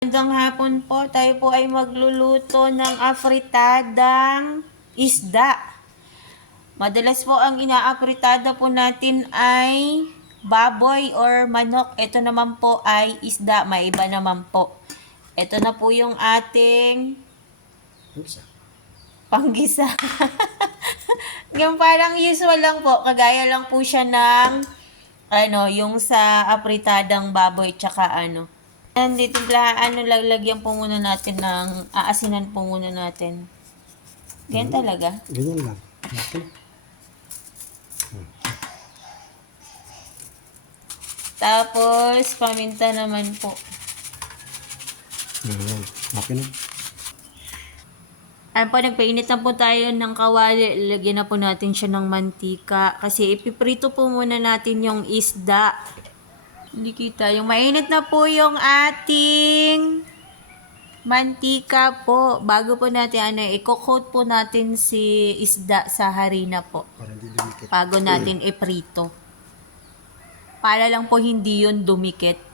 Magandang hapon po, tayo po ay magluluto ng afritadang isda. Madalas po ang inaafritada po natin ay baboy or manok. Ito naman po ay isda, may iba naman po. Ito na po yung ating panggisa. Yung parang usual lang po, kagaya lang po siya ng yung sa afritadang baboy tsaka dito lalagyan po muna natin ng aasinan po muna natin. Ganyan talaga. Ganyan lang. Okay. Tapos, paminta naman po. Ganyan. Okay na. Ayan po, nagpainit na po tayo ng kawali. Lagyan na po natin siya ng mantika. Kasi ipiprito po muna natin yung isda. Hindi kita. Yung mainit na po yung ating mantika po. Bago po natin, i-coat po natin si isda sa harina po. Para hindi dumikit. Bago natin iprito. Para lang po hindi yun dumikit.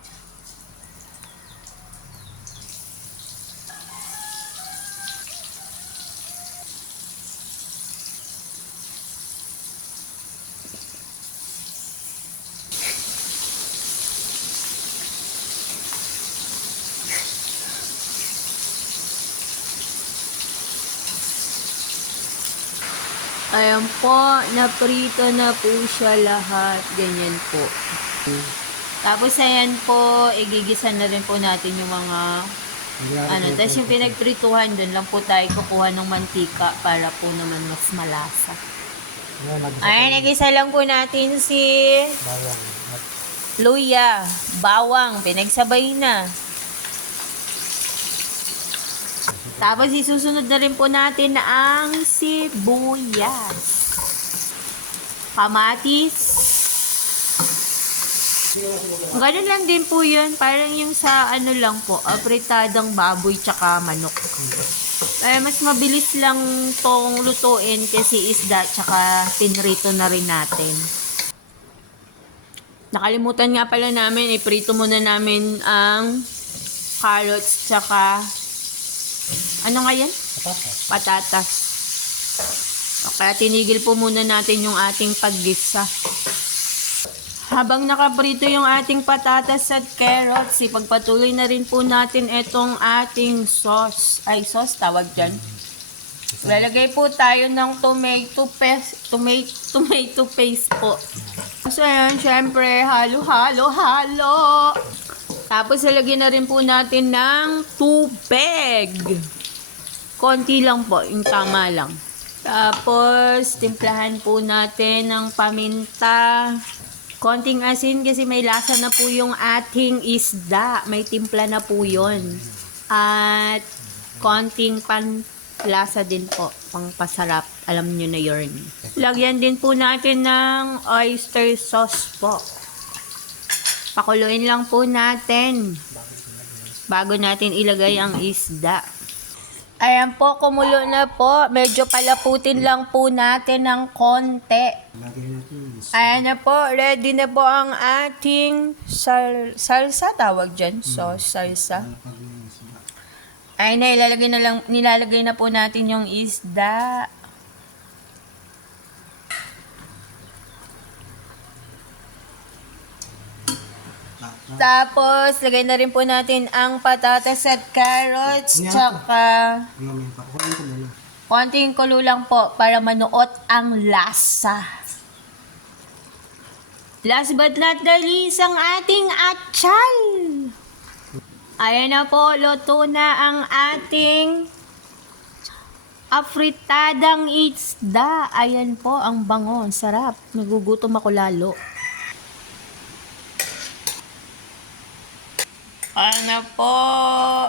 Ayan po, naprito na po siya lahat. Ganyan po. Tapos ayan po, igigisa na rin po natin yung mga tapos yung pinagprituhan, doon lang po tayo kukuha ng mantika para po naman mas malasa. Ayan, igisa lang po natin si Bawang. luya, bawang, pinagsabay na. Tapos isusunod na rin po natin ang sibuyas, kamatis. Ganun lang din po yun. Parang yung sa lang po, apritadang baboy tsaka manok. Mas mabilis lang tong lutuin kasi isda tsaka pinrito na rin natin. Nakalimutan nga pala namin, iprito muna namin ang carrots tsaka ano nga yan? Patatas. Kaya tinigil po muna natin yung ating paggisa. Habang nakaprito yung ating patatas at carrots, ipagpatuloy na rin po natin itong ating sauce. Ay, sauce tawag dyan. Lalagay po tayo ng tomato paste po. So, ayan, syempre, halo. Tapos, lalagyan na rin po natin ng tubig. Konti lang po, yung tama lang. Tapos, timplahan po natin ng paminta. Konting asin kasi may lasa na po yung ating isda. May timpla na po yun. At konting panlasa din po, pang pasarap. Alam nyo na yun. Lagyan din po natin ng oyster sauce po. Pakuluin lang po natin bago natin ilagay ang isda. Ayan po, kumulo na po. Medyo palaputin lang po natin ng konti. Ayan na po, ready na po ang ating salsa, tawag dyan. Salsa. Ayan na, nilalagay na po natin yung isda. Tapos, lagay na rin po natin ang patatas at carrots, tsaka konting kulo lang po para manuot ang lasa. Last but not the least, ang ating atchal. Ayan na po, luto na ang ating afritadang isda. Ayan po, ang bango, sarap. Nagugutom ako lalo. Ano po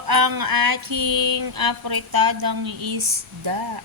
ang aking afritadang isda?